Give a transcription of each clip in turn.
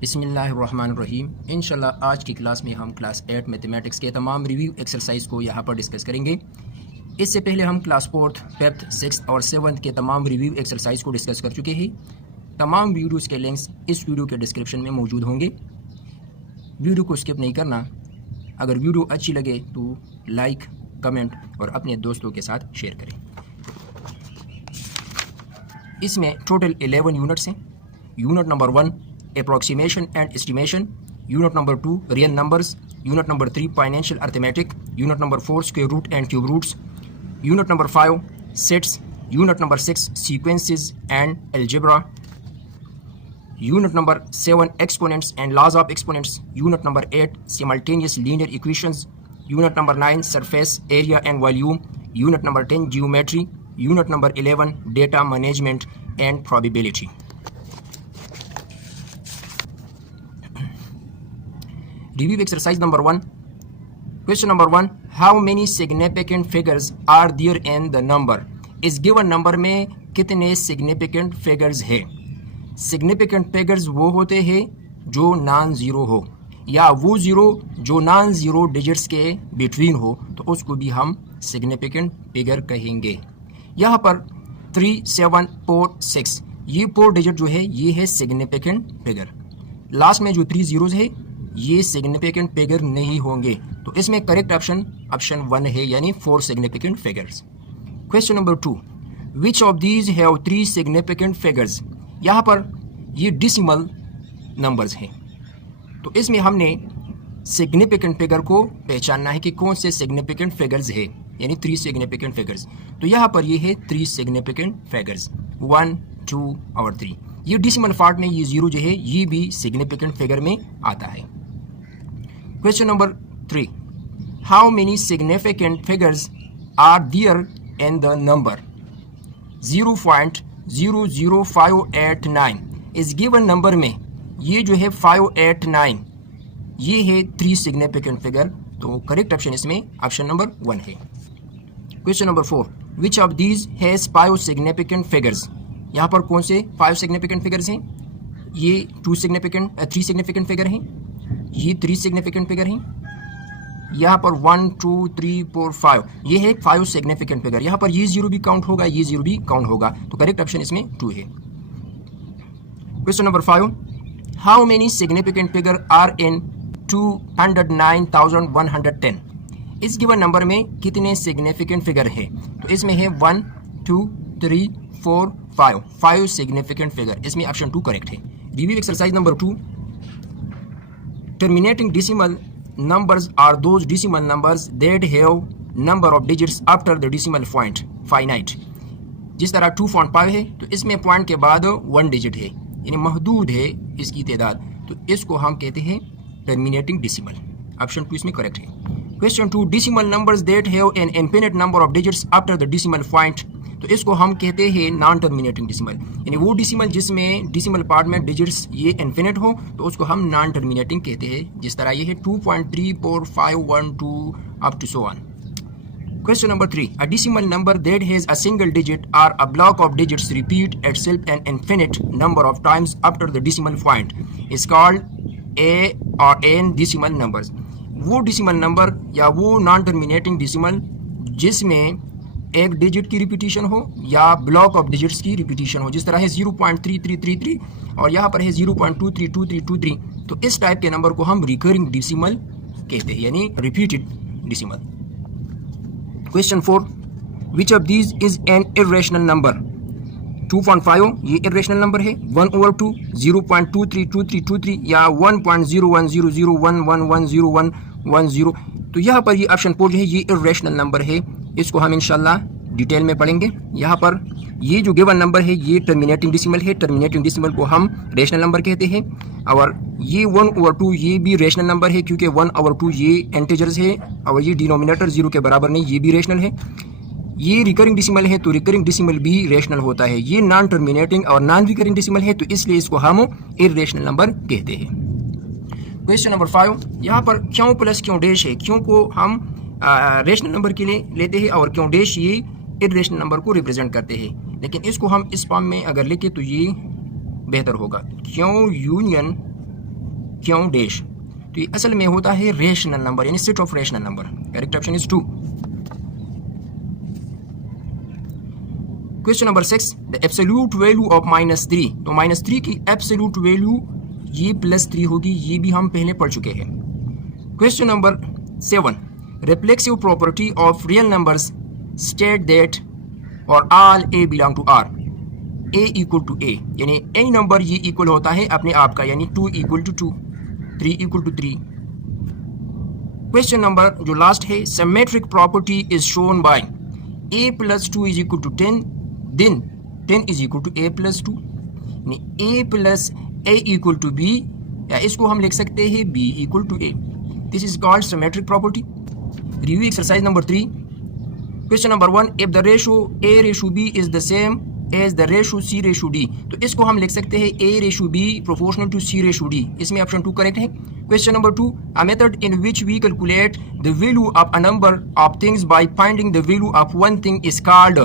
बिस्मिल्लाहिर्रहमानिर्रहीम। इंशाल्लाह आज की क्लास में हम क्लास 8 मैथमेटिक्स के तमाम रिव्यू एक्सरसाइज को यहाँ पर डिस्कस करेंगे। इससे पहले हम क्लास 4th, 5th, 6th और 7th के तमाम रिव्यू एक्सरसाइज को डिस्कस कर चुके हैं। तमाम वीडियोज़ के लिंक्स इस वीडियो के डिस्क्रिप्शन में मौजूद होंगे। वीडियो को स्किप नहीं करना। अगर वीडियो अच्छी लगे तो लाइक, कमेंट और अपने दोस्तों के साथ शेयर करें। इसमें टोटल 11 यूनिट्स हैं। Unit number 1 approximation and estimation, unit number 2 real numbers, unit number 3 financial arithmetic, unit number 4 square root and cube roots, unit number 5 sets, unit number 6 sequences and algebra, unit number 7 exponents and laws of exponents, unit number 8 simultaneous linear equations, unit number 9 surface area and volume, unit number 10 geometry, unit number 11 data management and probability. Review exercise number 1. Question number 1. How many significant figures are there in the number? इस given number में कितने significant figures है? Significant figures वो होते हैं जो non zero हो, या वो ज़ीरो जो नॉन ज़ीरो डिजिट्स के बिटवीन हो, तो उसको भी हम significant figure कहेंगे। यहाँ पर 3, 7, 4, 6 ये 4 डिजिट जो है ये है significant figure। लास्ट में जो 3 ज़ीरोज़ है ये सिग्निफिकेंट फिगर नहीं होंगे, तो इसमें करेक्ट ऑप्शन 1 है, यानी 4 significant figures. Question number 2. Which of these have 3 significant figures? यहाँ पर ये डिसिमल नंबर्स हैं, तो इसमें हमने सिग्निफिकेंट फिगर को पहचानना है कि कौन से सिग्निफिकेंट फिगर्स है, यानी 3 सिग्निफिकेंट फिगर्स। तो यहाँ पर ये है 3 सिग्निफिकेंट फिगर्स 1, 2 और 3। ये डिसिमल पार्ट में ये 0 जो है ये भी सिग्निफिकेंट फिगर में आता है। Question number 3. How many significant figures are there in the number? 0.00589 इस given number में ये जो है 589 ये है 3 significant figure, तो correct option इसमें option number 1 है। Question number 4. Which of these has 5 significant figures? यहाँ पर कौन से 5 significant figures हैं? ये 3 significant figure हैं, ये 3 सिग्निफिकेंट फिगर हैं, यहाँ पर 1, 2, 3, 4, 5 ये है 5 सिग्निफिकेंट फिगर। यहाँ पर ये 0 भी काउंट होगा, ये 0 भी काउंट होगा, तो करेक्ट ऑप्शन इसमें 2 है। Question number 5. How many significant figure are in 209,110? इस गिवन नंबर में कितने सिग्निफिकेंट फिगर है? तो इसमें है 1, 2, 3, 4, 5 सिग्निफिकेंट फिगर, इसमें ऑप्शन 2 करेक्ट है। Review exercise number 2. Terminating decimal numbers are those decimal numbers that have number of digits after the decimal point finite. जिस तरह 2.5 है तो इसमें पॉइंट के बाद 1 डिजिट है, यानी महदूद है इसकी तादाद, तो इसको हम कहते हैं टर्मिनेटिंग डिसिमल। ऑप्शन 2 इसमें करेक्ट है। Question 2. decimal numbers that have an infinite number of digits after the decimal point, तो इसको हम कहते हैं नॉन टर्मिनेटिंग डिसिमल, यानी वो डिसिमल जिसमें डिसिमल पार्ट में डिजिट्स ये इन्फिनिट हो, तो उसको हम नॉन टर्मिनेटिंग कहते हैं। जिस तरह ये है 2.3451 up to so on. Question number 3. A decimal number that has a single digit or a block of digits repeat itself an infinite number of times after the decimal point is called a or an decimal numbers. वो decimal number या वो non terminating decimal जिसमें एक digit की repetition हो या block of digits की repetition हो, जिस तरह है 0.3333 और यहाँ पर है 0.232323, तो इस टाइप के नंबर को हम रिकरिंग डिसिमल कहते हैं, यानी repeated decimal. Question 4. Which of these is an irrational number? 2.5 ये इर्रेशनल नंबर है, 1/2 0.232323 या 1.010011110110, तो यहाँ पर ये ऑप्शन 4 जो है ये इर्रेशनल नंबर है। इसको हम इंशाल्लाह डिटेल में पढ़ेंगे। यहाँ पर ये जो गिवन नंबर है ये टर्मिनेटिंग डिसिमल है, टर्मिनेटिंग डिसिमल को हम रेशनल नंबर कहते हैं, और ये 1/2 ये भी रेशनल नंबर है क्योंकि 1/2 ये इंटीजर्स है और ये डिनोमिनेटर 0 के बराबर नहीं, ये भी रेशनल है। ये रिकरिंग डिसिमल है तो रिकरिंग डिसिमल भी रेशनल होता है। ये नॉन टर्मिनेटिंग और नॉन रिकरिंग डिसिमल है, तो इसलिए इसको हम इर्रेशनल नंबर कहते हैं। Question number 5. यहाँ पर क्यों प्लस क्यों डैश है? क्यों को हम रेशनल नंबर के लिए लेते हैं और क्यों डैश ये इर्रेशनल नंबर को रिप्रेजेंट करते हैं, लेकिन इसको हम इस फॉर्म में अगर लिखे तो ये बेहतर होगा। क्यों यूनियन क्यों डैश। तो ये असल में होता है रेशनल नंबर यानी set of rational number. Correct option is 2। Question number 6, the absolute value of -3। तो -3 की एब्सोल्यूट वैल्यू ये +3 होगी, ये भी हम पहले पढ़ चुके हैं। Question number 7, reflexive property of real numbers state that for all a belong to R, a equal to a, यानी ए नंबर ये इक्वल होता है अपने आप का, यानी 2 equal to 2, 3 equal to 3। Question number जो लास्ट है, symmetric property is shown by a + 2 is equal to 10, then 10 is equal to a + 2, यानी a + a equal to b, या इसको हम लिख सकते हैं b equal to a। This is called symmetric property. Review exercise number 3। Question number 1, if the ratio a/b is the same as the ratio c/d, तो इसको हम लिख सकते हैं a/b प्रोपोर्शनल टू c/d। इसमें ऑप्शन 2 करेक्ट है। Question number 2, a method in which we calculate the value of a number of things by finding the value of one thing is called,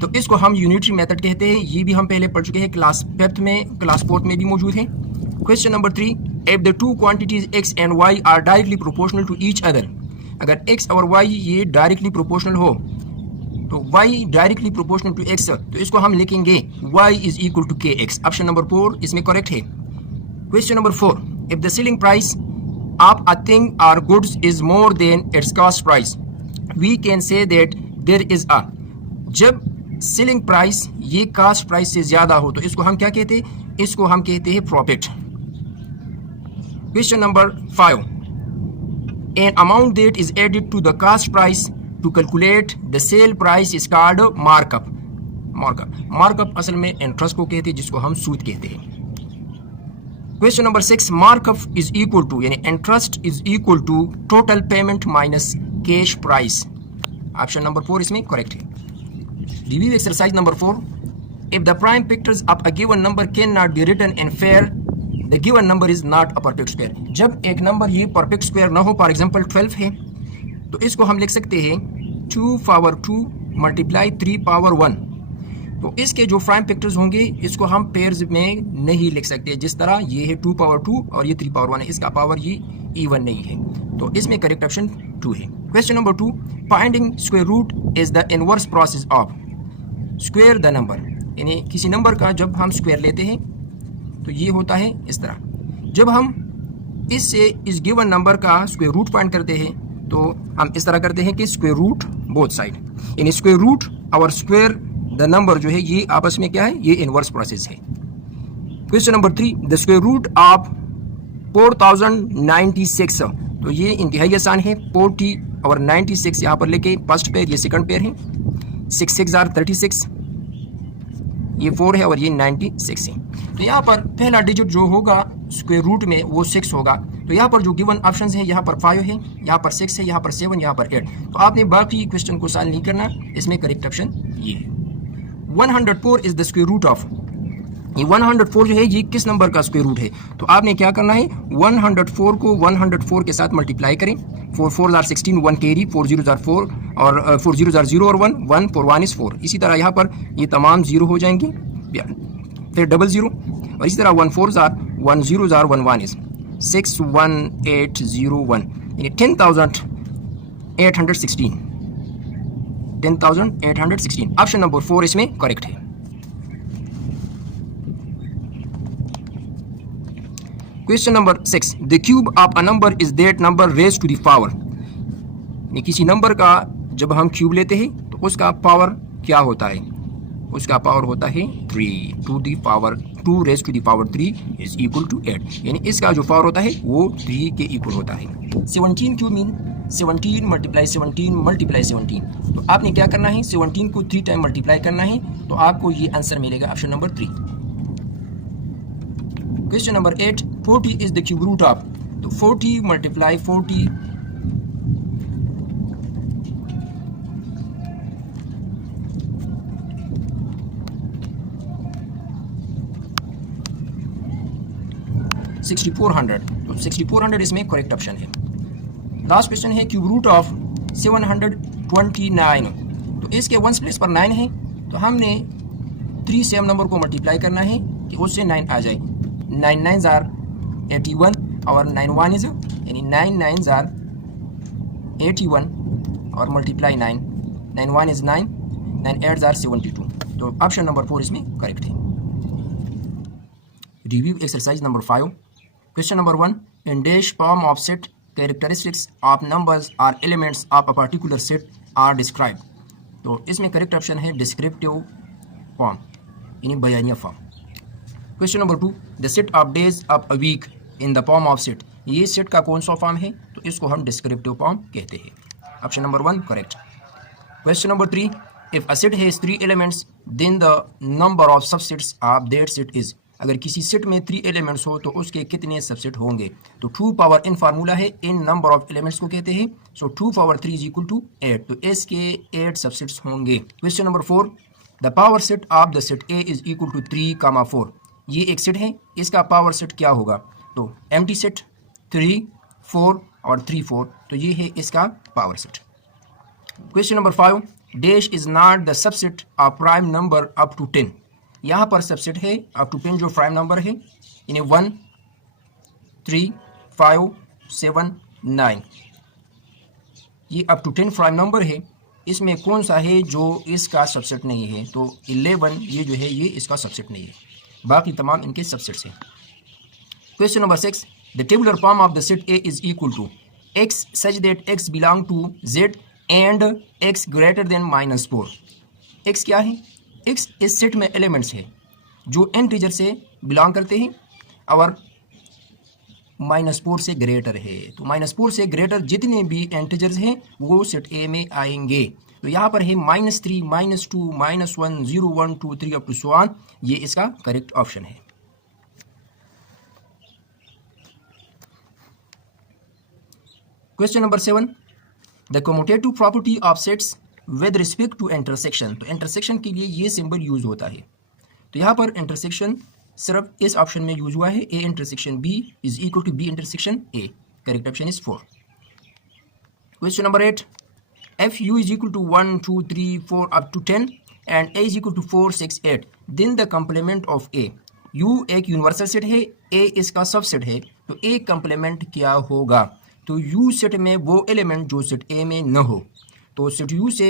तो इसको हम यूनिटरी मेथड कहते हैं। ये भी हम पहले पढ़ चुके हैं, क्लास 5th में, क्लास 4th में भी मौजूद है। Question number 3, if the two quantities x and y are directly proportional to each other, अगर x और y ये डायरेक्टली प्रोपोर्शनल हो, तो y directly proportional to x, तो इसको हम लिखेंगे y is equal to kx। Option number 4 इसमें करेक्ट है। Question number 4, if the selling price of a thing or goods is more than its cost price, we can say that there is a, जब selling price ये cost price से ज्यादा हो, तो इसको हम क्या कहते हैं, इसको हम कहते हैं profit. Question number 5, an amount that is added to the cost price to calculate the sale price is called markup. Markup असल में इंटरेस्ट को कहते हैं, जिसको हम सूद कहते हैं। Question number 6, markup is equal to, यानी interest is equal to total payment minus cash price. Option number 4 इसमें करेक्ट है। Review exercise number 4, if the prime factors of a given number can not be written in pair, the given number is not a perfect square. जब एक number ये perfect square ना हो, for example 12 है, तो इसको हम लिख सकते हैं 2 पावर 2 मल्टीप्लाई 3 पावर 1। तो इसके जो प्राइम फैक्टर्स होंगे, इसको हम पेयर्स में नहीं लिख सकते। जिस तरह ये है 2 पावर 2 और ये 3 पावर 1 है, इसका पावर ये इवन नहीं है, तो इसमें करेक्ट ऑप्शन 2 है। Question number 2, finding square root is the inverse process of square the number, यानी किसी नंबर का जब हम स्क्वायर लेते हैं तो ये होता है इस तरह। जब हम इससे इस गिवन नंबर का स्क्वायर रूट फाइंड करते हैं, तो हम इस तरह करते हैं कि स्क्वायर रूट बोथ साइड, यानी स्क्वायर रूट और स्क्वायर द नंबर जो है ये आपस में क्या है, ये इनवर्स प्रोसेस है। Question number 3, the square root of 4096, तो ये इंतहाई आसान है। 40 और 96 यहाँ पर लेके फर्स्ट पेयर, ये सेकंड पेयर है। 6 6 आर 36, ये 4 है और ये 96 है। तो यहाँ पर पहला डिजिट जो होगा स्क्वायर रूट में वो 6 होगा। तो यहाँ पर जो गिवन ऑप्शन है, यहाँ पर 5 है, यहाँ पर 6 है, यहाँ पर 7, यहाँ पर 8। तो आपने बाकी क्वेश्चन को सॉल्व नहीं करना, इसमें करेक्ट ऑप्शन ये है। 104 is the square root of, ये 104 जो है ये किस नंबर का स्क्वायर रूट है, तो आपने क्या करना है, 104 को 104 के साथ मल्टीप्लाई करें। 4 4 आर 16, 1 कैरी, 4 0 आर 4 और 4 0 आर 0 और 1 1 4 1 इज 4। इसी तरह यहाँ पर ये तमाम 0 हो जाएंगे, फिर 00, और इसी तरह 1 4 आर 1 0 आर 1 1 इज 61801, यानी 10,816। 10,816 ऑप्शन नंबर 4 इसमें करेक्ट है। Question number 6, the cube of a number is that number raise to the power, किसी नंबर का जब हम क्यूब लेते हैं तो उसका पावर क्या होता है, उसका पावर होता है 3 to the power 2 raise to the power 3 is equal to 8, यानी इसका जो पावर होता है वो 3 के इक्वल होता है। 17 क्यूब मीन 17 मल्टीप्लाई 17 मल्टीप्लाई 17। तो आपने क्या करना है, 17 को 3 टाइम मल्टीप्लाई करना है, तो आपको ये आंसर मिलेगा option number 3। Question number 8, 40 is the cube root of, तो 40 मल्टीप्लाई 40 6400, तो 6400 इसमें करेक्ट ऑप्शन है। लास्ट क्वेश्चन है क्यूब रूट ऑफ 729, तो इसके 1 प्लेस पर 9 है, तो हमने 3 सेम नंबर को मल्टीप्लाई करना है कि उससे 9 आ जाए। 9 9 आर 81, और 9 1 इज यानी 9 9s आर 81 और मल्टीप्लाई 9, 9 1 इज 9, 9 8s आर 72। तो ऑप्शन नंबर 4 इसमें करेक्ट है। Review exercise number 5। Question number 1, in dash form of set characteristics of numbers are elements of a particular set are describe. तो इसमें correct option है descriptive form यानी बयानिया form. Question number 2, the set of days of a week in the form of set. ये set का कौन सा form है? तो इसको हम डिस्क्रिप्टिव फॉर्म कहते हैं। Option number 1 correct. Question number 3, if a set has 3 elements then the number of subsets of that set is. अगर किसी सेट में 3 एलिमेंट्स हो तो उसके कितने सबसेट होंगे? तो 2 पावर n फार्मूला है, इन नंबर ऑफ एलिमेंट्स को कहते हैं। So 2 power 3 is equal to 8, तो इसके 8 सबसेट्स होंगे। Question number 4, the power set of the set A is equal to 3, 4। ये एक सेट है, इसका पावर सेट क्या होगा? तो एम्प्टी सेट 3 4 और 3 4, तो ये है इसका power set. Question number 5, dash is not the subset of prime number up to 10। यहाँ पर सबसेट है अप टू 10 जो प्राइम नंबर है, यानी 1 3 5 7 9, ये अप टू 10 प्राइम नंबर है। इसमें कौन सा है जो इसका सबसेट नहीं है? तो 11 ये जो है ये इसका सबसेट नहीं है, बाकी तमाम इनके सबसेट्स हैं। Question number 6, the tabular form of the set A is equal to x such that x belong to z and x greater than -4। x क्या है? x इस सेट में एलिमेंट्स है जो इंटीजर से बिलोंग करते हैं और -4 से ग्रेटर है। तो -4 से ग्रेटर जितने भी इंटीजर्स हैं वो सेट ए में आएंगे। तो यहाँ पर है -3 -2 -1 0 1 2 3 अप टू सो ऑन, ये इसका करेक्ट ऑप्शन है। Question number 7, the commutative property of sets with respect to intersection. तो इंटरसेक्शन के लिए ये सिंबल यूज होता है। तो यहाँ पर इंटरसेक्शन सिर्फ इस ऑप्शन में यूज हुआ है, A intersection B is equal to B intersection A. Correct option is 4। Question number 8, if U is equal to 1 2 3 4 up to 10 and A is equal to 4 6 8 then the complement of A. U एक universal set है, A इसका subset है, तो ए complement क्या होगा? तो you set में वो एलिमेंट जो सेट ए में न हो, तो सेट यू से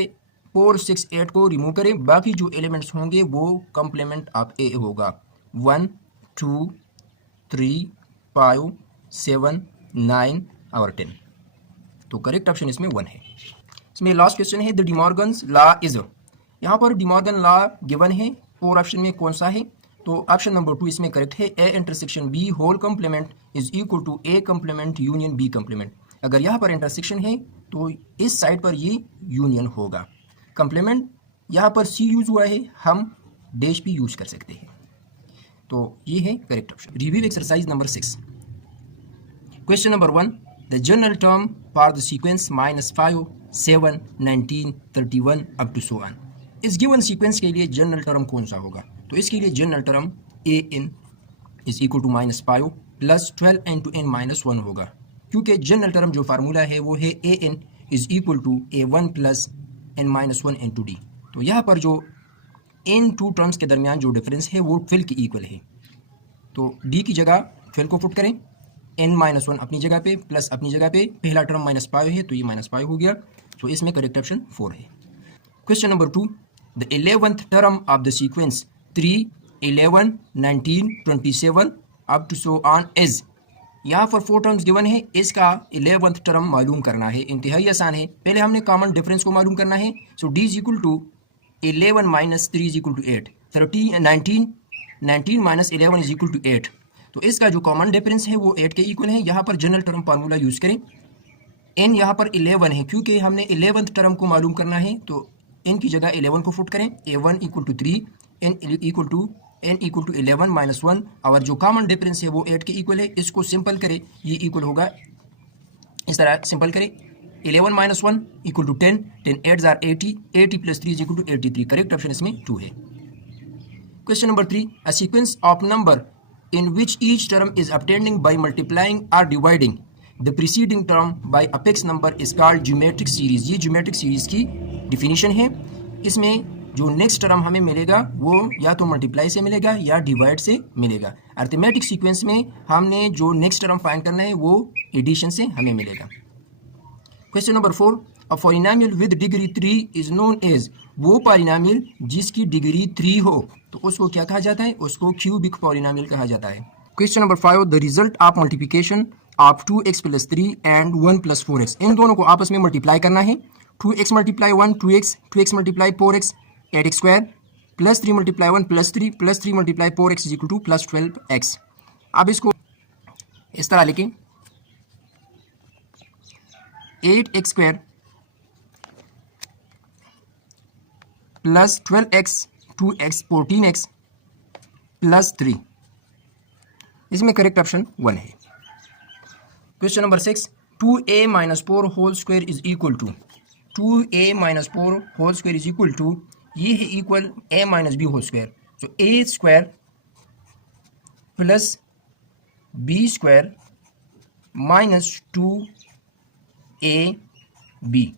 4 6 8 को रिमूव करें, बाकी जो एलिमेंट्स होंगे वो कंप्लीमेंट ऑफ ए होगा। 1 2 3 5 7 9 और 10, तो करेक्ट ऑप्शन इसमें 1 है। इसमें लास्ट क्वेश्चन है, द डिमॉर्गन्स लॉ इज। यहाँ पर डिमॉर्गन लॉ गिवन है, 4 ऑप्शन में कौन सा है? तो ऑप्शन नंबर 2 इसमें करेक्ट है, A intersection B whole complement is equal to A complement union B complement. अगर यहाँ पर इंटरसेक्शन है तो इस साइड पर ये यूनियन होगा। कंप्लीमेंट यहाँ पर सी यूज हुआ है, हम डैश भी यूज कर सकते हैं, तो ये है correct option. Review exercise number 6। Question number 1, the general term for the sequence -5 7 19 31 up to so on. इस गिवन सीक्वेंस के लिए जनरल टर्म कौन सा होगा? तो इसके लिए general term a n is equal to -5 plus 12 n to n -1 होगा, क्योंकि जनरल टर्म जो फार्मूला है वो है a n is equal to A1 plus n-1 n to d. तो यहाँ पर जो इन 2 टर्म्स के दरमियान जो डिफरेंस है वो 12 के इक्वल है। तो डी की जगह 12 को पुट करें, n-1 अपनी जगह पे प्लस अपनी जगह पे, पहला टर्म -5 है तो ये -5 हो गया, तो इसमें करेक्ट ऑप्शन 4 है। Question number 2, the 11th term of the sequence 3 11 19 27 up to so on is. यहाँ पर 4 टर्म्स गिवन है, इसका 11th टर्म मालूम करना है। इंतहाई आसान है, पहले हमने कॉमन डिफरेंस को मालूम करना है। So d is equal to 11 minus 3 is equal to 8, 19 minus 11 is equal to 8। तो इसका जो कॉमन डिफरेंस है वो 8 के इक्वल है। यहाँ पर जनरल टर्म फार्मूला यूज करें, n यहाँ पर 11 है क्योंकि हमने 11th टर्म को मालूम करना है, तो n की जगह 11 को फुट करें, a1 equal to 3 n equal to 11 minus 1, और जो कॉमन डिफरेंस है वो 8 के इक्वल है। इसको सिंपल करें, ये इक्वल होगा, इस तरह सिंपल करें, 11 minus 1 equal to 10 8 are 80 80 plus 3 is equal to 83। Correct option इसमें 2 है। Question number 3, a sequence of number in which each term is obtaining by multiplying or dividing the preceding term by apex number is called geometric series। ये geometric series की definition है। इसमें जो next term हमें मिलेगा वो या तो मल्टीप्लाई से मिलेगा या डिवाइड से मिलेगा। अर्थमेटिक सीक्वेंस में हमने जो नेक्स्ट टर्म फाइंड करना है वो एडिशन से हमें मिलेगा। Question number 4, a polynomial with degree 3 is known as, वो पॉलिनोमियल जिसकी डिग्री 3 हो तो उसको क्या कहा जाता है, उसको क्यूबिक पॉलिनोमियल कहा जाता है। Question number 5, the result of multiplication of 2x + 3 and 1 + 4x, इन दोनों को आपस में मल्टीप्लाई करना है। 2x × 1 2x, 2x × 4x 8x² + 3 × 1 +3 + 3 × 4x = +12x। अब इसको इस तरह लिखें, 8x² + 12x 2x 14x +3, इसमें करेक्ट ऑप्शन 1 है। Question number 6, 2a - 4 whole square is equal to, 2a - 4 whole square is equal to, ये है equal a - b whole square, तो a² + b² - 2ab,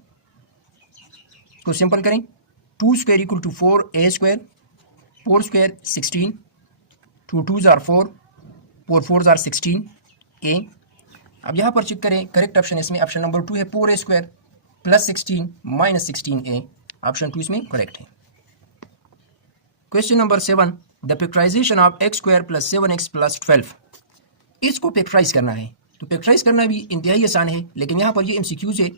को सिंपल करें, 2² = 4a², 4² 16, 2 2s are 4, 4 4s are 16a। अब यहाँ पर check करें, करेक्ट ऑप्शन इसमें ऑप्शन नंबर 2 है, 4a² + 16 - 16a, ऑप्शन 2 इसमें करेक्ट है। Question number 7, the factorization of x² + 7x + 12, इसको फैक्टराइज करना है, तो फैक्टराइज करना भी इंतहाई आसान है, लेकिन यहाँ पर ये MCQs है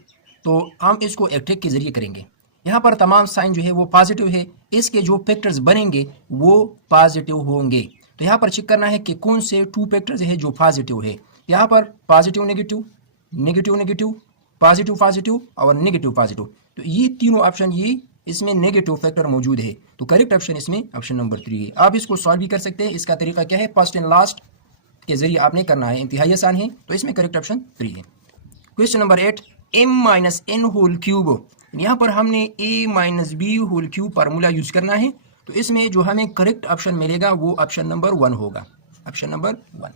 तो हम इसको एक ट्रिक के जरिए करेंगे। यहाँ पर तमाम साइन जो है वो पॉजिटिव है, इसके जो फैक्टर्स बनेंगे वो पॉजिटिव होंगे, तो यहाँ पर चेक करना है कि कौन से 2 फैक्टर्स है जो पॉजिटिव है। यहाँ पर positive negative, negative negative, positive positive और नेगेटिव पॉजिटिव, तो ये तीनों ऑप्शन ये इसमें नेगेटिव फैक्टर मौजूद है, तो करेक्ट ऑप्शन इसमें ऑप्शन नंबर 3 है। आप इसको सॉल्व भी कर सकते हैं, इसका तरीका क्या है, फर्स्ट एंड लास्ट के जरिए आपने करना है, इंतहाई आसान है, तो इसमें करेक्ट ऑप्शन 3 है। Question number 8, m - n whole cube, यहाँ पर हमने a - b whole cube formula use करना है, तो इसमें जो हमें करेक्ट ऑप्शन मिलेगा वो ऑप्शन नंबर 1 होगा, ऑप्शन नंबर 1।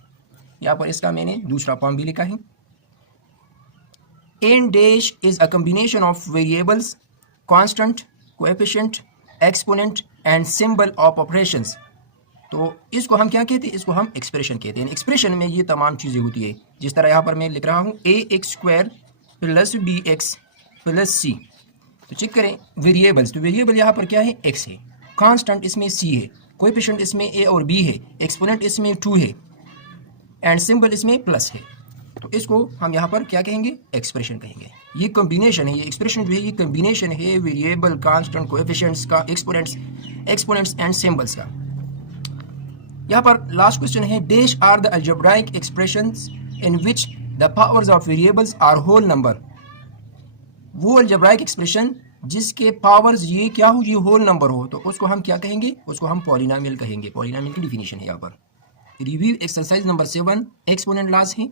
यहाँ पर इसका मैंने दूसरा फॉर्म भी लिखा है, n dash is a combination of variables, constant, coefficient, exponent and symbol of operations, तो इसको हम क्या कहते हैं, इसको हम एक्सप्रेशन कहते हैं। एक्सप्रेशन में ये तमाम चीज़ें होती है, जिस तरह यहाँ पर मैं लिख रहा हूँ ax² + bx + c, तो चेक करें वेरिएबल्स, तो वेरिएबल यहाँ पर क्या है, x है, कांस्टेंट इसमें c है, कोएफिशिएंट इसमें a और b है, एक्सपोनेंट इसमें 2 है एंड सिंबल इसमें प्लस है, तो इसको हम यहाँ पर क्या कहेंगे, एक्सप्रेशन कहेंगे। ये कॉम्बिनेशन है, ये एक्सप्रेशन जो है ये कॉम्बिनेशन है वेरिएबल, कांस्टेंट, कोएफिशिएंट्स का, एक्सपोनेंट्स एंड सिंबल्स का। यहाँ पर लास्ट क्वेश्चन है, dash are the algebraic expressions in which the powers of variables are whole number, वो अलजेब्राइक एक्सप्रेशन जिसके पावर्स ये क्या हो, ये होल नंबर हो, तो उसको हम क्या कहेंगे, उसको हम पॉलिनोमियल कहेंगे। पॉलिनोमियल की डिफिनीशन है यहाँ पर। Review exercise number 7 exponent loss है,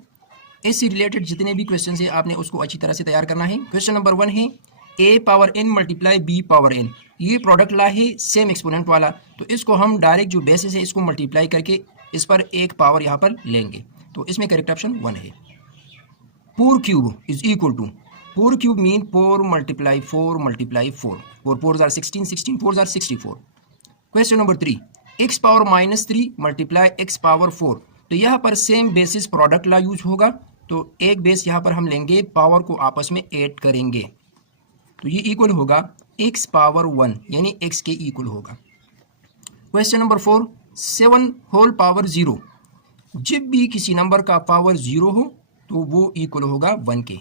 इससे रिलेटेड जितने भी क्वेश्चन है आपने उसको अच्छी तरह से तैयार करना है। क्वेश्चन नंबर 1 है a⁻n × b⁻n, ये प्रोडक्ट ला है सेम एक्सपोनेंट वाला, तो इसको हम डायरेक्ट जो बेसिस है इसको मल्टीप्लाई करके इस पर एक पावर यहाँ पर लेंगे, तो इसमें करेक्ट ऑप्शन 1 है। 4 cube is equal to, 4 cube mean 4 × 4 × 4, 4 4s are 16, 16 4s are 64। Question number 3, x⁻³ × x⁻4, तो यहाँ पर सेम बेसिस प्रोडक्ट ला यूज होगा, तो एक बेस यहाँ पर हम लेंगे, पावर को आपस में ऐड करेंगे, तो ये इक्वल होगा x⁻1 यानी x के इक्वल होगा। क्वेश्चन नंबर 4, 7 होल पावर 0, जब भी किसी नंबर का पावर 0 हो तो वो इक्वल होगा 1 के,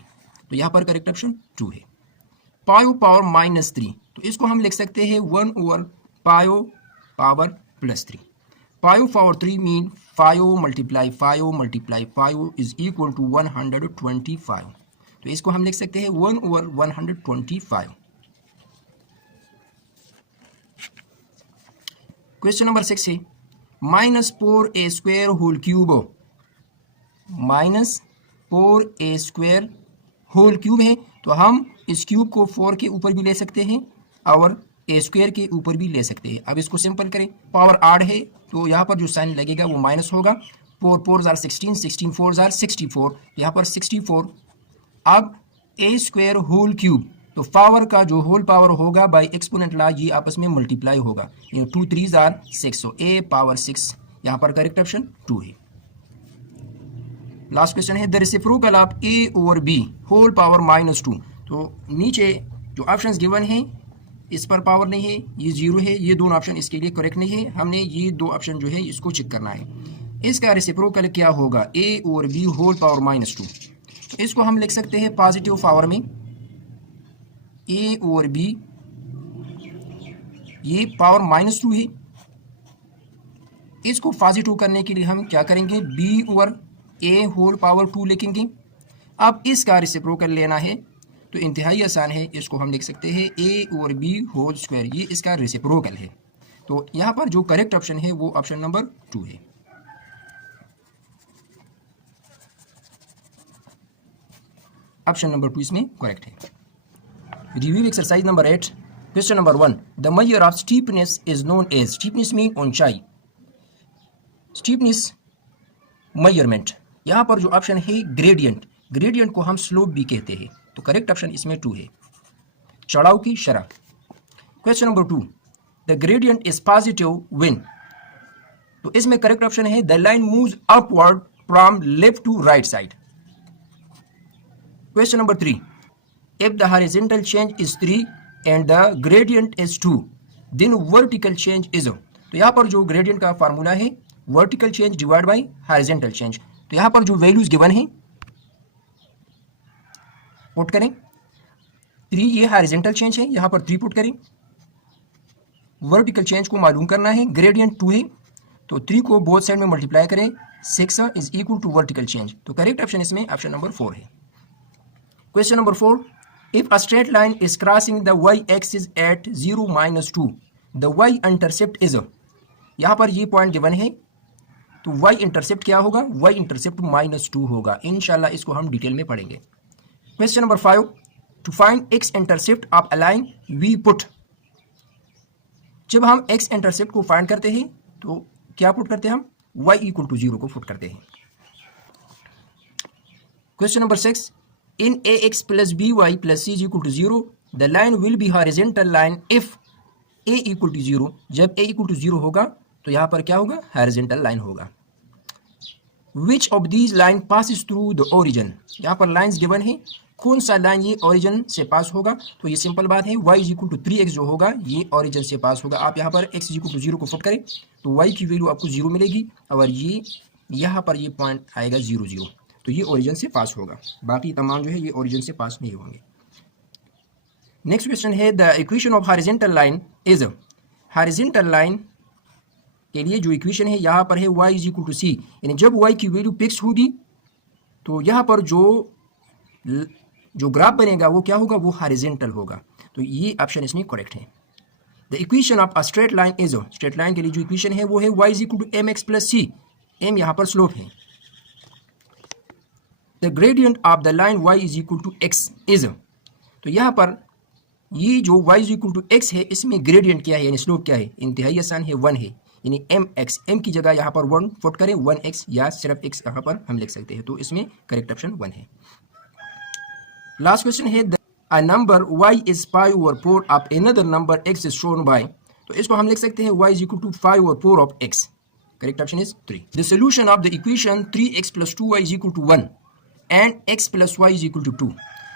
तो यहाँ पर करेक्ट ऑप्शन 2 है। पायो पावर -3, तो इसको हम लिख सकते हैं 1/π पावर +3। पायो power 3 mean 5 × 5 × 5 is equal to 125, तो इसको हम लिख सकते हैं 1/125। क्वेश्चन नंबर 6 है -4a² whole cube, -4a² whole cube है, तो हम इस क्यूब को 4 के ऊपर भी ले सकते हैं और a² के ऊपर भी ले सकते हैं। अब इसको सिंपल करें, पावर 8 है तो यहाँ पर जो साइन लगेगा वो माइनस होगा, 4 4s are 16, 16 4s are 64, यहाँ पर 64। अब a² होल क्यूब, तो पावर का जो होल पावर होगा बाय एक्सपोनेंट ला ये आपस में मल्टीप्लाई होगा, 2 3 आर 6, सो a पावर 6 यहाँ पर करेक्ट ऑप्शन 2 है। लास्ट क्वेश्चन है the reciprocal of a over b whole power -2। तो नीचे जो ऑप्शंस गिवन हैं इस पर पावर नहीं है, ये 0 है, ये दोनों ऑप्शन इसके लिए करेक्ट नहीं है। हमने ये दो ऑप्शन जो है इसको चेक करना है। इसका रेसिप्रोकल क्या होगा, a over b whole power -2। तो इसको हम लिख सकते हैं पॉजिटिव पावर में, a ओवर b ये पावर -2 है। इसको पॉजिटिव करने के लिए हम क्या करेंगे, b over a whole power 2 लिखेंगे। अब इसका रेसिप्रोकल लेना है तो इंतहाई आसान है, इसको हम लिख सकते हैं a over b whole square, ये इसका रेसिप्रोकल है। तो यहाँ पर जो करेक्ट ऑप्शन है वो ऑप्शन नंबर 2 है। ऑप्शन नंबर 2 इसमें करेक्ट है। Review exercise number 8, question number 1, the measure of steepness is known as, steepness mean ऊंचाई, स्टीपनेस मेजरमेंट। यहाँ पर जो ऑप्शन है ग्रेडियंट, ग्रेडियंट को हम स्लोप भी कहते हैं, तो करेक्ट ऑप्शन इसमें 2 है, चढ़ाव की शरह। Question number 2, the gradient is positive when, तो इसमें करेक्ट ऑप्शन है the line moves upward from left to right side. Question number 3, if the horizontal change is 3 and the gradient is 2 then vertical change is, तो यहाँ पर जो gradient का formula है vertical change divide by horizontal change. तो यहाँ पर जो वैल्यूज गिवन है पुट करें, 3 ये हॉरिजॉन्टल चेंज है, यहाँ पर 3 पुट करें। वर्टिकल चेंज को मालूम करना है, ग्रेडियंट 2 है तो 3 को बोथ साइड में मल्टीप्लाई करें, 6 is equal to vertical change. तो करेक्ट ऑप्शन इसमें ऑप्शन नंबर 4 है। Question number 4, if a straight line is crossing the y axis at 0 -2 the y intercept is, यहाँ पर ये पॉइंट गिवन है तो y इंटरसेप्ट क्या होगा, y इंटरसेप्ट -2 होगा। इंशाल्लाह इसको हम डिटेल में पढ़ेंगे। Question number 5, to find x intercept of a line we put, जब हम x इंटरसेप्ट को फाइंड करते हैं तो क्या पुट करते हैं हम, y इक्वल टू 0 को पुट करते हैं। Question number 6, in ax plus by plus c equal to 0 the line will be horizontal line if a equal to 0, जब a इक्वल टू 0 होगा तो यहाँ पर क्या होगा, हॉरिजॉन्टल लाइन होगा। Which of these line passes through the origin, यहाँ पर लाइन्स गिवन है, कौन सा लाइन ये ओरिजिन से पास होगा, तो ये सिंपल बात है y इक्वल टू 3x जो होगा ये ओरिजिन से पास होगा। आप यहाँ पर x इक्वल टू 0 को पुट करें तो y की वैल्यू आपको 0 मिलेगी और ये यहाँ पर ये पॉइंट आएगा 0 0, तो ये ओरिजिन से पास होगा। बाकी तमाम जो है ये ओरिजिन से पास नहीं होंगे। नेक्स्ट क्वेश्चन है the equation of horizontal line is, horizontal line के लिए जो इक्वेशन है यहाँ पर है y is equal to c, यानी जब y की वैल्यू फिक्स होगी तो यहाँ पर जो ग्राफ बनेगा वो क्या होगा, वो हॉरिजॉन्टल होगा। तो ये ऑप्शन इसमें करेक्ट है। The equation of a straight line is, straight line के लिए जो इक्वेशन है वो है y is equal to mx plus c, m यहाँ पर स्लोप है। The gradient of the line y is equal to x is, तो यहाँ पर ये जो y is equal to x है इसमें ग्रेडियंट क्या है यानी स्लोप क्या है, इंतहाई आसान है, 1 है, यानी mx, m की जगह यहाँ पर 1 पुट करें, 1x या सिर्फ x यहाँ पर हम लिख सकते हैं, तो इसमें करेक्ट ऑप्शन 1 है। लास्ट क्वेश्चन है a number y is 5 over 4 of another number x is shown by, तो इसको हम लिख सकते हैं y is equal to 5 over 4 of x, correct option is 3। The solution of the equation 3x plus 2y is equal to 1 and x plus y is equal to 2,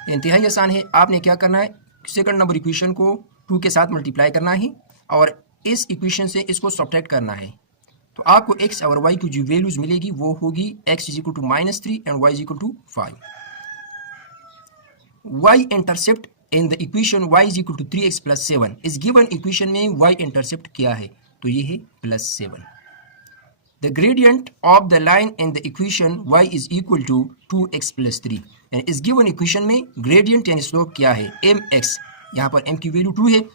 इंतहाई आसान है। आपने क्या करना है, सेकंड नंबर इक्वेशन को 2 के साथ मल्टीप्लाई करना है और इस इक्वेशन से इसको सब्ट्रैक्ट करना है, तो आपको x और y की जो वैल्यूज मिलेगी वो होगी x is equal to -3 and y is equal to 5। y intercept in the equation y is equal to 3x plus 7, इस गिवन इक्वेशन में y इंटरसेप्ट क्या है, तो ये है +7। The gradient of the line in the equation y is equal to 2x plus 3, यानी इस given equation में ग्रेडियंट यानी स्लोप क्या है, mx, यहाँ पर m की वैल्यू 2 है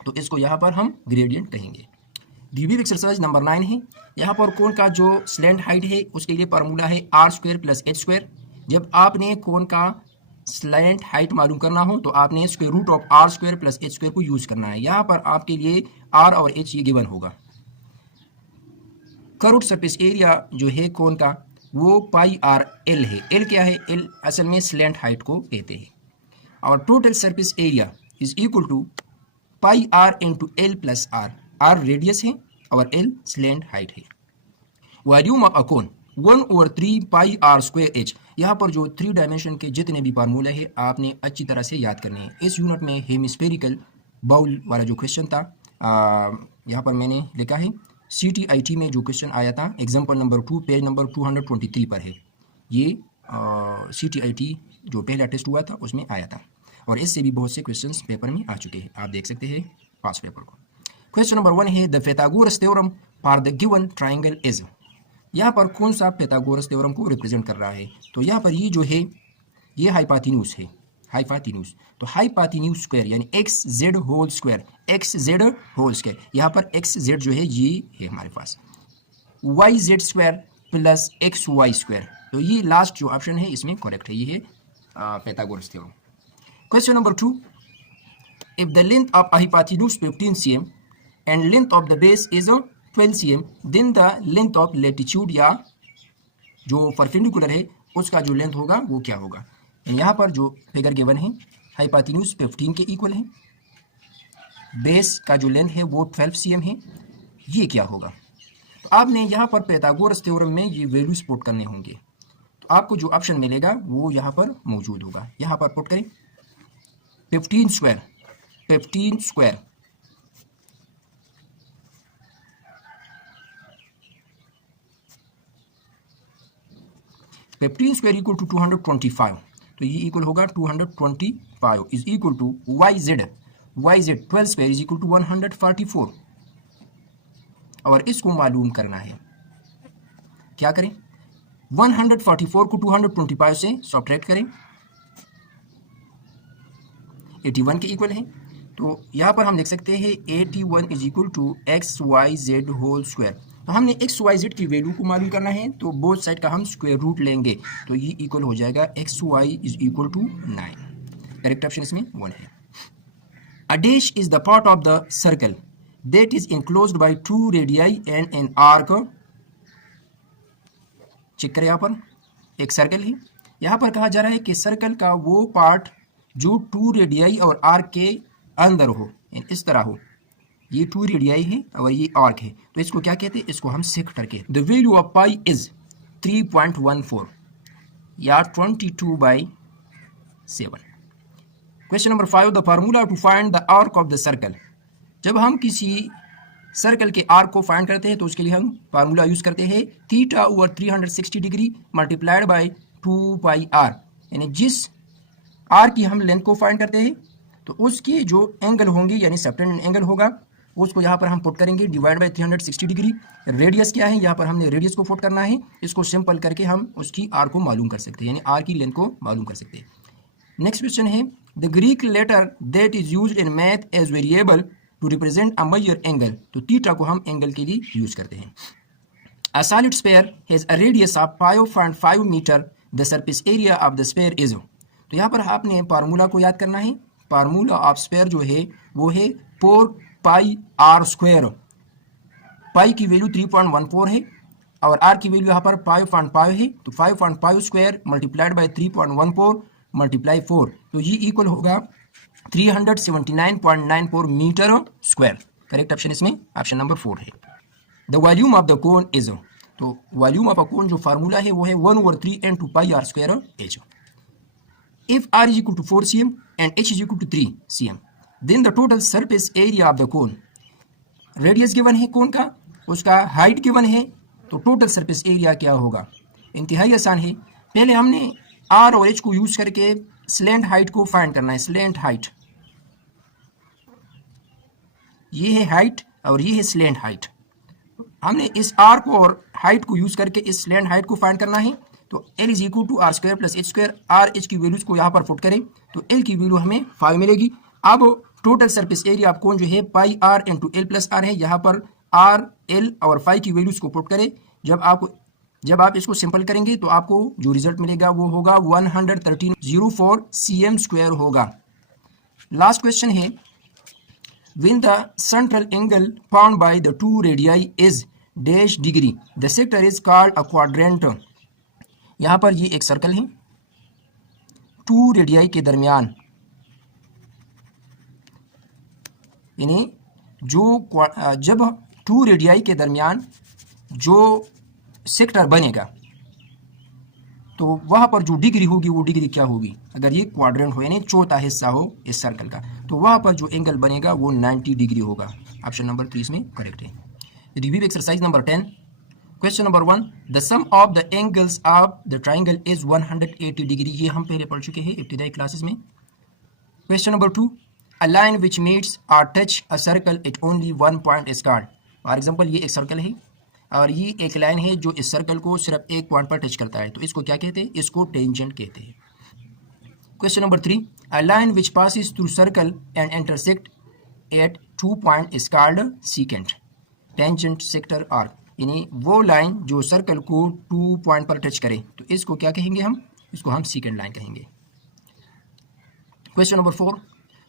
तो इसको यहाँ पर हम ग्रेडियंट कहेंगे। रिव्यू एक्सरसाइज नंबर 9 है, यहाँ पर कोन का जो स्लैंट हाइट है उसके लिए फार्मूला है r² प्लस h²। जब आपने कोन का स्लैंट हाइट मालूम करना हो तो आपने square root of r² plus h² को यूज करना है। यहाँ पर आपके लिए r और h ये गिवन होगा। कर्व्ड सरफेस एरिया जो है कोन का वो πr l है। l क्या है, l असल में स्लैंट हाइट को कहते हैं। our total surface area is equal to pi r into l plus r. r radius है और l स्लैंट हाइट है. Volume of a cone 1/3 pi r square h. यहाँ पर जो 3 डायमेंशन के जितने भी फार्मूले हैं आपने अच्छी तरह से याद करने हैं. इस यूनिट में हेमिस्फेरिकल बाउल वाला जो क्वेश्चन था यहाँ पर मैंने लिखा है CTIT में जो क्वेश्चन आया था एग्जाम्पल नंबर 2 पेज नंबर 223 पर है. ये CTIT जो पहला टेस्ट हुआ था उसमें आया था और इससे भी बहुत से क्वेश्चंस पेपर में आ चुके हैं. आप देख सकते हैं पास पेपर को. क्वेश्चन नंबर 1 है the Pythagoras theorem for the given triangle is. यहाँ पर कौन सा पाइथागोरस थ्योरम को रिप्रेजेंट कर रहा है? तो यहाँ पर ये जो है ये हाइपोटेन्यूज है. हाइपोटेन्यूज तो हाइपोटेन्यूज स्क्वायर यानी X Z whole square. X Z whole square यहाँ पर एक्स जेड जो है ये है हमारे पास. Y Z square plus X Y square. तो ये लास्ट जो ऑप्शन है इसमें करेक्ट है. ये है Pythagoras theorem. Question number 2 if the length of a hypotenuse 15 cm and length of the base is 12 cm then the length of latitude या जो परपेंडिकुलर है उसका जो लेंथ होगा वो क्या होगा. यहाँ पर जो फिगर गिवन है हाइपोटेन्यूज 15 के इक्वल है, बेस का जो लेंथ है वो 12 cm है. ये क्या होगा? तो आपने यहाँ पर पाइथागोरस थ्योरम में ये वैल्यूज पुट करने होंगे. तो आपको जो ऑप्शन मिलेगा वो यहाँ पर मौजूद होगा. यहाँ पर पुट करें 15 स्क्वायर 15 स्क्वायर इक्वल टू 225. तो ये इक्वल होगा 225 is equal to y z 12 square is equal to 144. और इसको मालूम करना है. क्या करें? 144 को 225 से सब्ट्रैक्ट करें, 81 के इक्वल है. तो यहाँ पर हम लिख सकते हैं 81 is equal to x y z whole square. तो हमने एक्स वाई जेड की वैल्यू को मालूम करना है तो बोथ साइड का हम स्क्वायर रूट लेंगे. तो ये इक्वल हो जाएगा x y is equal to 9. Correct option इसमें 1 है. A dash is the part of the circle that is enclosed by 2 radii and an arc. Check करें, यहाँ पर एक सर्कल है. यहाँ पर कहा जा रहा है कि सर्कल का वो पार्ट जो 2 रेडियाई और आर्क के अंदर हो, इस तरह हो. ये 2 रेडियाई है और ये आर्क है. तो इसको क्या कहते हैं? इसको हम सेक्टर कहते हैं. The value of pi is 3.14 या 22/7. Question number 5 the formula to find the arc of the circle. जब हम किसी सर्कल के आर्क को फाइंड करते हैं तो उसके लिए हम फार्मूला यूज करते हैं theta over 360 degree multiplied by 2 pi r. यानी जिस आर की हम लेंथ को फाइंड करते हैं तो उसके जो एंगल होंगे यानी सबटेंडेंट एंगल होगा उसको यहाँ पर हम पुट करेंगे डिवाइड बाय 360 डिग्री. रेडियस क्या है? यहाँ पर हमने रेडियस को पुट करना है. इसको सिंपल करके हम उसकी आर को मालूम कर सकते हैं यानी आर की लेंथ को मालूम कर सकते हैं. नेक्स्ट क्वेश्चन है the Greek letter that is used in math as variable to represent a measure angle. तो थीटा को हम एंगल के लिए यूज करते हैं. A solid sphere has a radius of 5.5 metre. The surface area of the sphere is. तो यहाँ पर आपने फार्मूला को याद करना है. फार्मूला ऑफ स्फीयर जो है वो है 4 पाई आर स्क्वायर. पाई की वैल्यू 3.14 है और आर की वैल्यू यहाँ पर 5.5 है. तो 5.5 स्क्वायर मल्टीप्लाइड बाय 3.14 मल्टीप्लाई 4. तो ये इक्वल होगा 379.94 मीटर स्क्वायर. करेक्ट ऑप्शन इसमें ऑप्शन नंबर 4 है. The volume of the cone is. तो वॉल्यूम ऑफ अ कोन जो फार्मूला है वो है 1/3 n to pi r square h. इफ r is equal to 4 cm and h is equal to 3 cm then the total surface area of the cone. Radius given है कोन का, उसका height given है. तो टोटल सरफेस एरिया क्या होगा? इंतहाई आसान है. पहले हमने r और h को यूज करके स्लैंट हाइट को फाइंड करना है. स्लैंट हाइट ये है हाइट और ये है स्लैंट हाइट. हमने इस r को और हाइट को यूज करके इस स्लैंट हाइट को फाइंड करना है. तो L is equal to R square plus H square. R H की वैल्यूज को यहाँ पर पुट करें तो L की वैल्यू हमें 5 मिलेगी. अब total surface area of cone जो है pi r into l plus r है. यहाँ पर आर एल और 5 की वैल्यूज को पुट करें. जब आप इसको सिंपल करेंगे तो आपको जो रिजल्ट मिलेगा वो होगा 113.04 cm स्क्वायर होगा. लास्ट क्वेश्चन है when the central angle found by the 2 radii is dash degree the sector is called a quadrant. यहाँ पर ये एक सर्कल है 2 रेडियाई के दरमियान यानी जब 2 रेडियाई के दरमियान जो सेक्टर बनेगा तो वहाँ पर जो डिग्री होगी वो डिग्री क्या होगी, अगर ये क्वाड्रेंट हो यानी चौथा हिस्सा हो इस सर्कल का, तो वहाँ पर जो एंगल बनेगा वो 90 डिग्री होगा। ऑप्शन नंबर 3 इसमें करेक्ट है। Review exercise number 10, question number 1, the sum of the angles of the triangle is 180 degree. ये हम पहले पढ़ चुके हैं इब्तिदाई क्लासेस में। Question number 2, a line which meets or touch a circle at only 1 point is called. For example ये एक सर्कल है और ये एक लाइन है जो इस सर्कल को सिर्फ एक पॉइंट पर टच करता है, तो इसको क्या कहते हैं, इसको टेंजेंट कहते हैं। Question number 3, a line which passes through circle and intersect at 2 point is called secant. Tangent sector arc, यानी वो लाइन जो सर्कल को 2 पॉइंट पर टच करे, तो इसको क्या कहेंगे हम, इसको हम सीकेंट लाइन कहेंगे। Question number 4,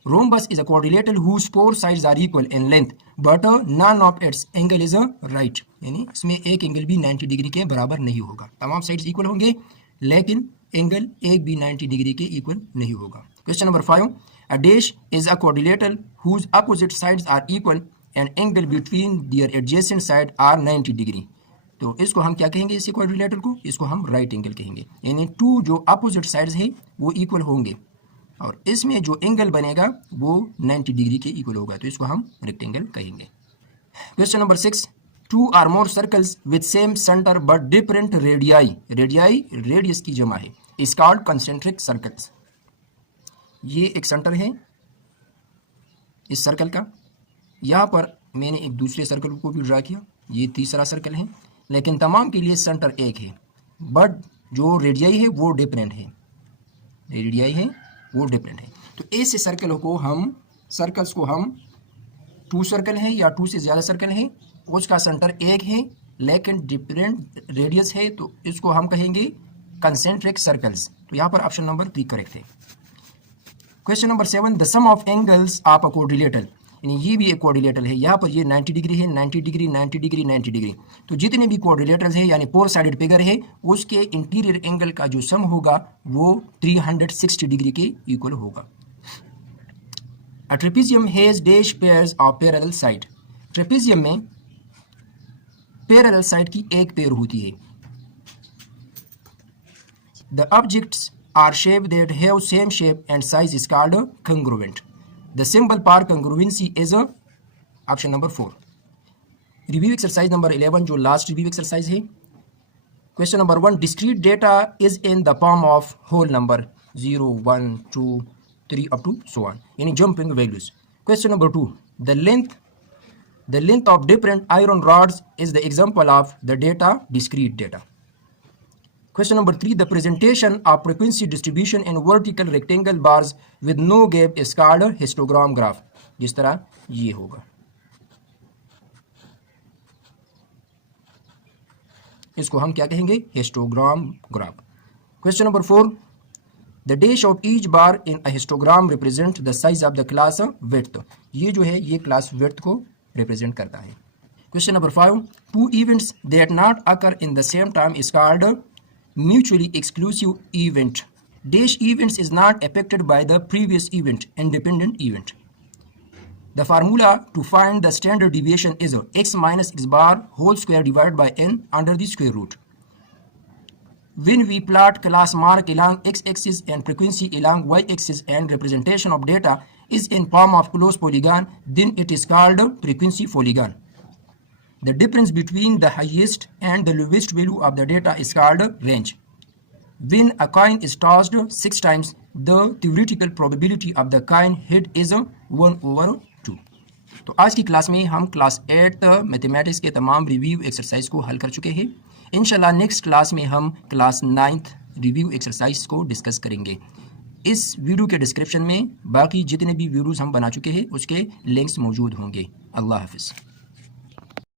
rhombus is a quadrilateral whose 4 sides are equal in length but none of its angle is right। यानी इसमें एक एंगल भी 90 डिग्री के बराबर नहीं होगा। तमाम साइड्स इक्वल होंगे लेकिन एंगल एक भी 90 डिग्री के इक्वल नहीं होगा। Question number 5, a dash is a quadrilateral whose opposite sides are equal and angle between their adjacent side are 90 degree. तो इसको हम क्या कहेंगे, इसी क्वाड्रिलेटरल को, इसको हम राइट एंगल कहेंगे। यानी 2 जो अपोजिट साइड्स हैं वो इक्वल होंगे और इसमें जो एंगल बनेगा वो 90 डिग्री के इक्वल होगा, तो इसको हम रेक्टेंगल कहेंगे। Question number 6, 2 or more circles with same centre but different radii. Radii radius की जमा है, इज कॉल्ड कंसेंट्रिक सर्कल्स। ये एक सेंटर है इस सर्कल का, यहाँ पर मैंने एक दूसरे सर्कल को भी ड्रा किया, ये तीसरा सर्कल है, लेकिन तमाम के लिए सेंटर एक है बट जो रेडियाई है वो डिफरेंट है, रेडियाई है वो डिफरेंट है। तो ऐसे सर्कल्स को हम 2 सर्कल है या 2 से ज़्यादा सर्कल है, उसका सेंटर एक है लेकिन डिफरेंट रेडियस है, तो इसको हम कहेंगे कंसेंट्रिक सर्कल्स। तो यहाँ पर ऑप्शन नंबर 3 करेक्ट है। Question number 7, the sum of angles of a quadrilateral, यानी ये भी एक क्वाड्रिलेटरल है, यहाँ पर ये 90 डिग्री है, 90 डिग्री, 90 डिग्री, 90 डिग्री। तो जितने भी क्वाड्रिलेटरल्स है यानी 4 साइडेड फिगर है, उसके इंटीरियर एंगल का जो सम होगा वो 360 डिग्री के इक्वल होगा। A trapezium has dash pairs of parallel side. Trapezium में पैरेलल साइड की एक पेयर होती है। The objects are shape that have same shape and size is called congruent। The symbol for congruency is option number 4। Review exercise number 11 जो last review exercise है। Question number 1, discrete data is in the form of whole number 0, 1, 2, 3 up to so on, यानी jumping values। Question number 2, the length of different iron rods is the example of the data discrete data। Question number 3, the presentation of frequency distribution in vertical rectangle bars with no gap is called a histogram graph। जिस तरह ये होगा, इसको हम क्या कहेंगे, histogram graph. Question number 4, the dash of each bar in a histogram represent the size of the class width। ये जो है ये क्लास width को represent करता है। Question number 5, 2 events that not occur in the same time is called mutually exclusive event। Dash events is not affected by the previous event, independent event। The formula to find the standard deviation is x minus x bar whole square divided by n under the square root। When we plot class mark along x-axis and frequency along y-axis and representation of data is in form of closed polygon, then it is called frequency polygon। The difference between the highest and the lowest value of the data is called range। When a coin is tossed 6 times, the theoretical probability of the coin hit is 1/2। तो आज की class में हम class 8 mathematics के तमाम review exercise को हल कर चुके हैं। इंशाल्लाह नेक्स्ट क्लास में हम क्लास 9th रिव्यू एक्सरसाइज को डिस्कस करेंगे। इस वीडियो के डिस्क्रिप्शन में बाकी जितने भी वीडियोज़ हम बना चुके हैं उसके लिंक्स मौजूद होंगे। अल्लाह हाफिज़।